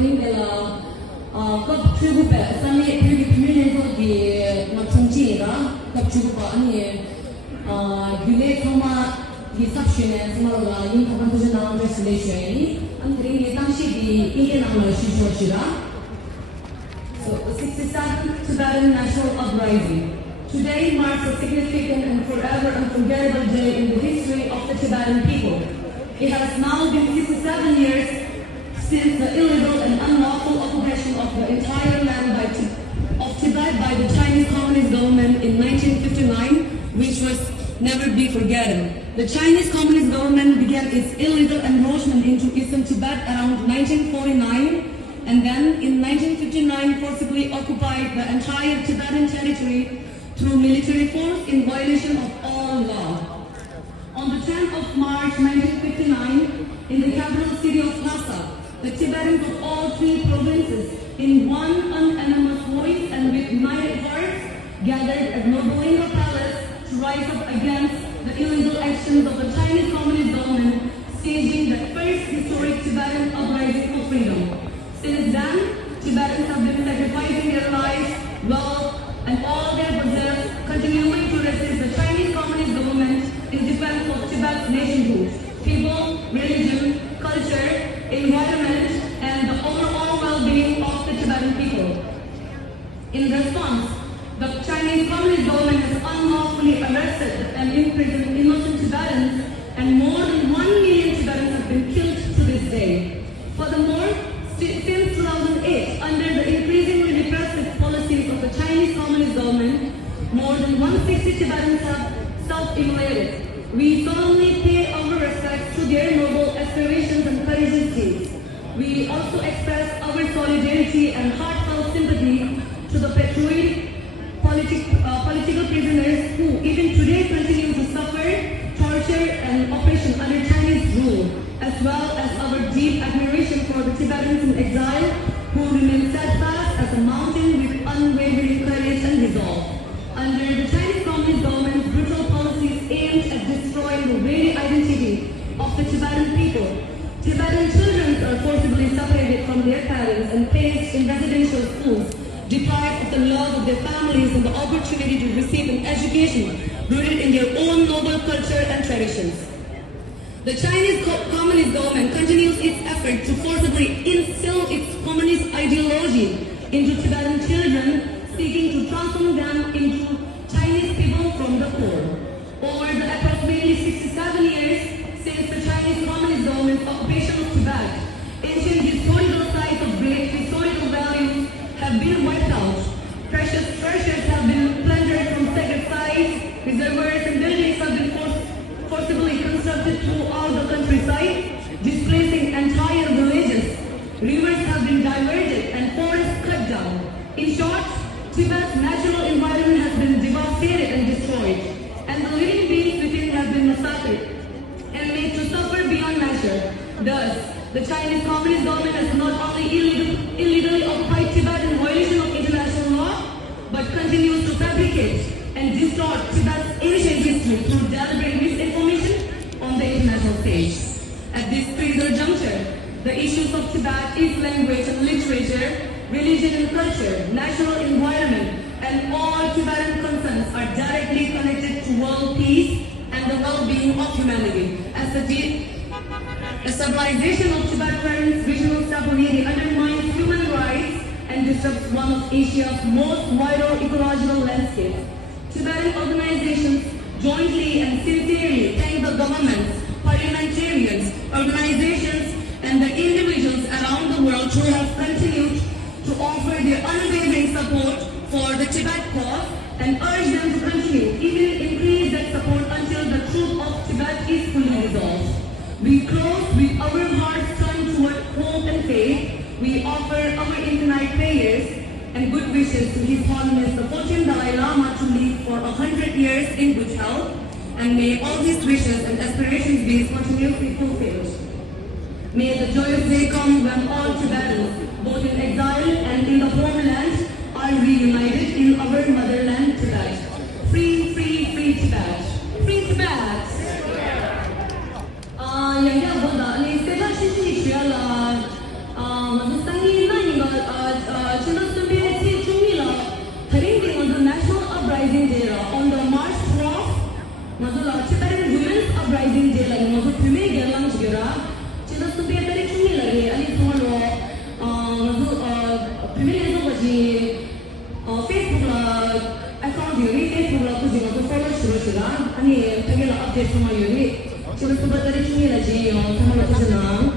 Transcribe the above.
morning ela kap tribu pe sami tribu community di ngachungji ra kap tribu pa ani gule thama di section as mala yin composition on translation andre ni tamshi di indian amla shishira. So the 67th Tibetan National Uprising. Today marks a significant and forever unforgettable day in the history of the Tibetan people. It has now been 67 years since the illegal and unlawful occupation of the entire land of Tibet by the Chinese Communist government in 1959, which was never be forgotten. The Chinese Communist government began its illegal encroachment into eastern Tibet around 1949, and then in 1959 forcibly occupied the entire Tibetan territory through military force in violation of all law. On the 10th of March 1959, in the capital city of Lhasa, the Tibetans of all three provinces, in one unanimous voice and with united hearts, gathered at Nobunaga Palace to rise up against the illegal actions of the Chinese Communist government, staging the first historic Tibetan uprising for freedom. Since then, Tibetans have been sacrificing their lives, wealth, and all their possessions, continuing to resist the Chinese Communist government in defense of Tibet's nationhood, people, religion, culture, environment, and the overall well-being of the Tibetan people. In response, the Chinese Communist government has unlawfully arrested and imprisoned innocent Tibetans, and more than 1 million Tibetans have been killed to this day. Furthermore, since 2008, under the increasingly repressive policies of the Chinese Communist government, more than 160 Tibetans have self-immolated. We solemnly pay our respects to their noble aspirations and courageous deeds. We also express our solidarity and heartfelt sympathy to the patriotic political prisoners who even today continue to suffer, torture, and oppression under Chinese rule, as well as our deep admiration for the Tibetans in exile who remain steadfast as a mountain with unwavering courage and resolve. Under the Chinese Communist government's brutal policies aimed at destroying the very identity of the Tibetan people, Tibetan children are forcibly separated from their parents and placed in residential schools, deprived of the love of their families and the opportunity to receive an education rooted in their own noble culture and traditions. The Chinese Communist government continues its effort to forcibly instill its communist ideology into Tibetan children, seeking to transform them into Chinese people from the core. Over the approximately 67 years since the Chinese Communist government's occupation of Tibet, ancient historical sites of great historical value have been wiped out. Precious treasures have been plundered from sacred sites, reservoirs and buildings have been forcibly constructed throughout the countryside, displacing entire villages. Rivers have been diverted and forests cut down. In short, Tibet's natural environment has been devastated and destroyed, and the living beings within have been massacred and made to suffer beyond measure. Thus, the Chinese Communist government has not only illegally occupied Tibet in violation of international law, but continues to fabricate and distort Tibet's ancient history through deliberate misinformation on the international stage. At this critical juncture, the issues of Tibet is language and literature, religion and culture, natural environment, and all Tibetan concerns are directly connected to world peace and the well-being of humanity. As the stabilization of Tibetan's regional stability undermines human rights and disrupts one of Asia's most vital ecological landscapes. Tibetan organizations jointly and sincerely thank the governments, parliamentarians, organizations, and the individuals around the world who have continued to offer their unwavering support for the Tibet cause and urge them to continue, even increase that support until the truth of Tibet is fully resolved. We close with our hearts turned toward hope and faith. We offer our infinite prayers and good wishes to His Holiness the 14th Dalai Lama to live for 100 years in good health, and may all his wishes and aspirations be continuously fulfilled. May the joyous day come when all Tibetans, both in exile and in the homeland, are reunited in our motherland Tibet. Free, free, free Tibet. Free Tibet! Yang dia bodoh ni, saya dah sisi dia lah. Maksudnya 지금 수박들이 중요하지. 정말 그잖아.